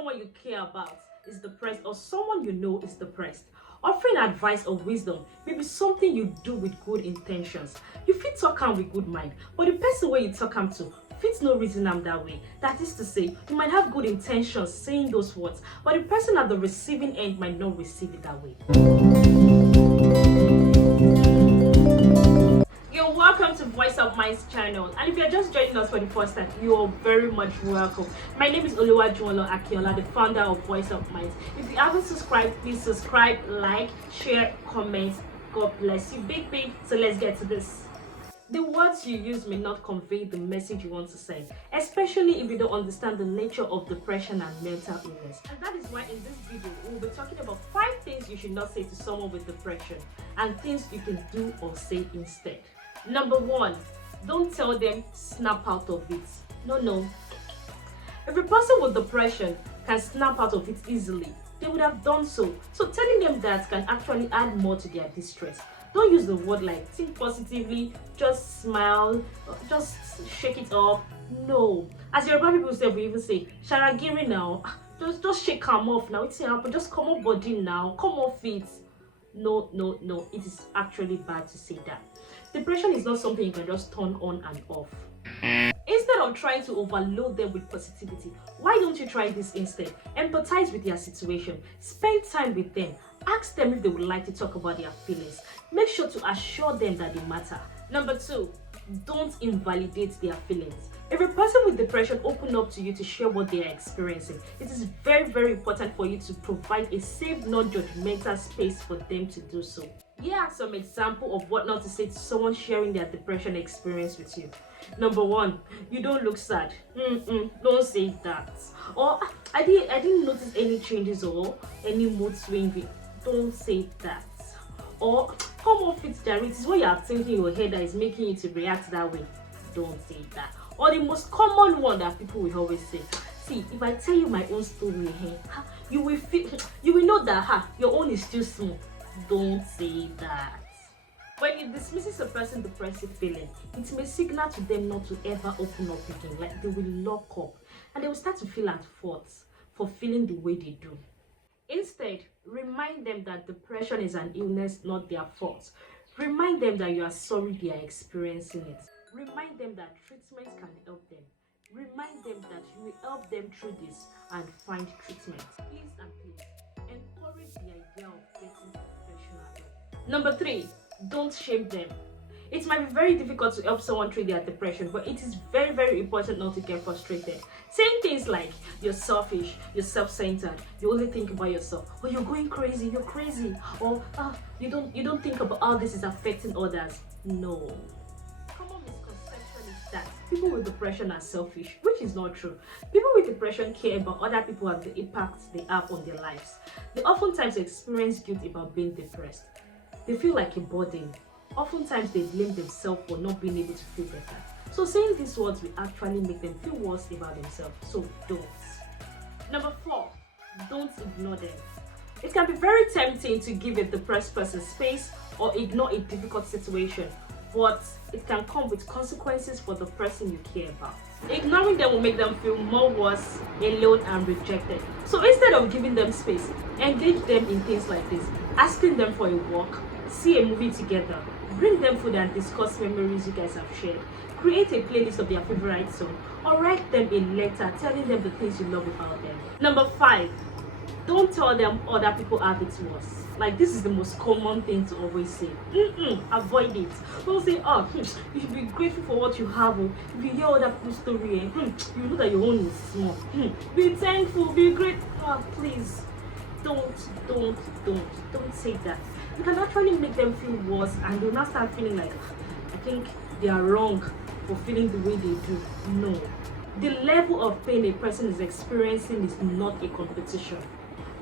someone you care about is depressed or someone you know is depressed, offering advice or wisdom may be something you do with good intentions. You fit talk am with good mind, but the person wey you talk am to fit no reason am that way. That is to say, you might have good intentions saying those words, but the person at the receiving end might not receive it that way. You're welcome to voiceoutminds channel, and if you're just joining us for the first time, you are very much welcome. My name is Oluwajuwon Akinola, the founder of voiceoutminds. If you haven't subscribed, please subscribe, like, share, comment. God bless you, big. So let's get to this. The words you use may not convey the message you want to send, especially if you don't understand the nature of depression and mental illness. And that is why in this video, we'll be talking about 5 things you should not say to someone with depression and things you can do or say instead. Number 1, don't tell them snap out of it. No. If a person with depression can snap out of it easily, they would have done so. So telling them that can actually add more to their distress. Don't use the word like think positively, just smile, just shake it off. No. As Yoruba people say, we even say, Sharagiri now. Just shake them off now. It's happen. Just come off body now. Come off it. No. It is actually bad to say that. Depression is not something you can just turn on and off. Instead of trying to overload them with positivity, why don't you try this instead? Empathize with their situation. Spend time with them. Ask them if they would like to talk about their feelings. Make sure to assure them that they matter. Number 2, don't invalidate their feelings. If a person with depression open up to you to share what they are experiencing, it is very important for you to provide a safe, non-judgmental space for them to do so. Here are some examples of what not to say to someone sharing their depression experience with you. Number 1, you don't look sad. Don't say that. Or I didn't notice any changes or any mood swing. Don't say that. Or come off it, Jerry. It is what you are thinking in your head that is making you to react that way. Don't say that. Or the most common one that people will always say, see, if I tell you my own story, you will know that your own is too small. Don't say that. When it dismisses a person's depressive feeling, it may signal to them not to ever open up again, like they will lock up and they will start to feel at fault for feeling the way they do. Instead, remind them that depression is an illness, not their fault. Remind them that you are sorry they are experiencing it. Remind them that treatment can help them. Remind them that you will help them through this and find treatment. Please encourage the idea of getting professional help. Number 3, don't shame them. It might be very difficult to help someone through their depression, but it is very important not to get frustrated. Saying things like, you're selfish, you're self-centered, you only think about yourself, or you're going crazy, you're crazy, or you don't think about how this is affecting others. No. Common misconception is that people with depression are selfish, which is not true. People with depression care about other people and the impact they have on their lives. They oftentimes experience guilt about being depressed. They feel like a burden. Oftentimes they blame themselves for not being able to feel better. So saying these words will actually make them feel worse about themselves. So don't. Number 4, don't ignore them. It can be very tempting to give a depressed person space or ignore a difficult situation, but it can come with consequences for the person you care about. Ignoring them will make them feel more worse, alone and rejected. So instead of giving them space, engage them in things like this. Asking them for a walk, see a movie together, bring them food and discuss memories you guys have shared. Create a playlist of their favorite song or write them a letter telling them the things you love about them. Number 5, don't tell them other people have it worse. Like, this is the most common thing to always say. Avoid it. Don't say, you should be grateful for what you have. If you hear other people's story, you know that your own is small. Be thankful, be grateful. Please, don't say that. You can actually make them feel worse and they'll not start feeling like, I think they are wrong for feeling the way they do. No. The level of pain a person is experiencing is not a competition.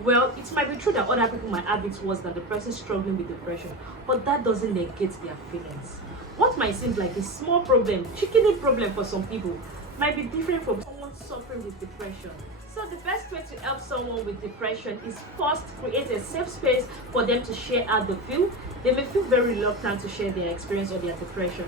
Well, it might be true that other people might have it worse than the person struggling with depression, but that doesn't negate their feelings. What might seem like a small problem, chickeny problem for some people, might be different from someone suffering with depression. So the best way to help someone with depression is first create a safe space for them to share how they feel. They may feel very reluctant to share their experience or their depression.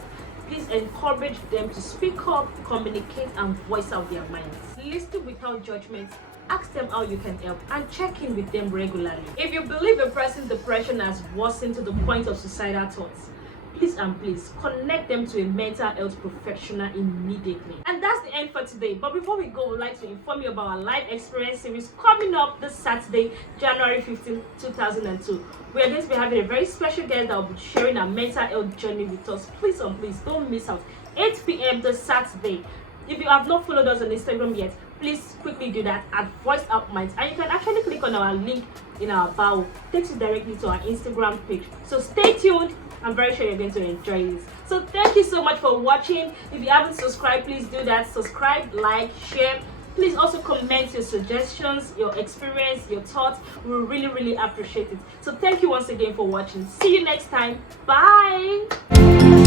Please encourage them to speak up, communicate, and voice out their minds. Listen without judgment ask them how you can help, and check in with them regularly. If you believe a person's depression has worsened to the point of suicidal thoughts, please and please connect them to a mental health professional immediately. And that's the end for today. But before we go, we'd like to inform you about our live experience series coming up this Saturday, January 15, 2002. We are going to be having a very special guest that will be sharing our mental health journey with us. Please and please don't miss out. 8 p.m. this Saturday. If you have not followed us on Instagram yet, please quickly do that at voiceoutminds, and you can actually click on our link in our bio. It takes you directly to our Instagram page. So stay tuned. I'm very sure you're going to enjoy this. So thank you so much for watching. If you haven't subscribed, please do that. Subscribe, like, share. Please also comment your suggestions, your experience, your thoughts. We really appreciate it. So thank you once again for watching. See you next time. Bye.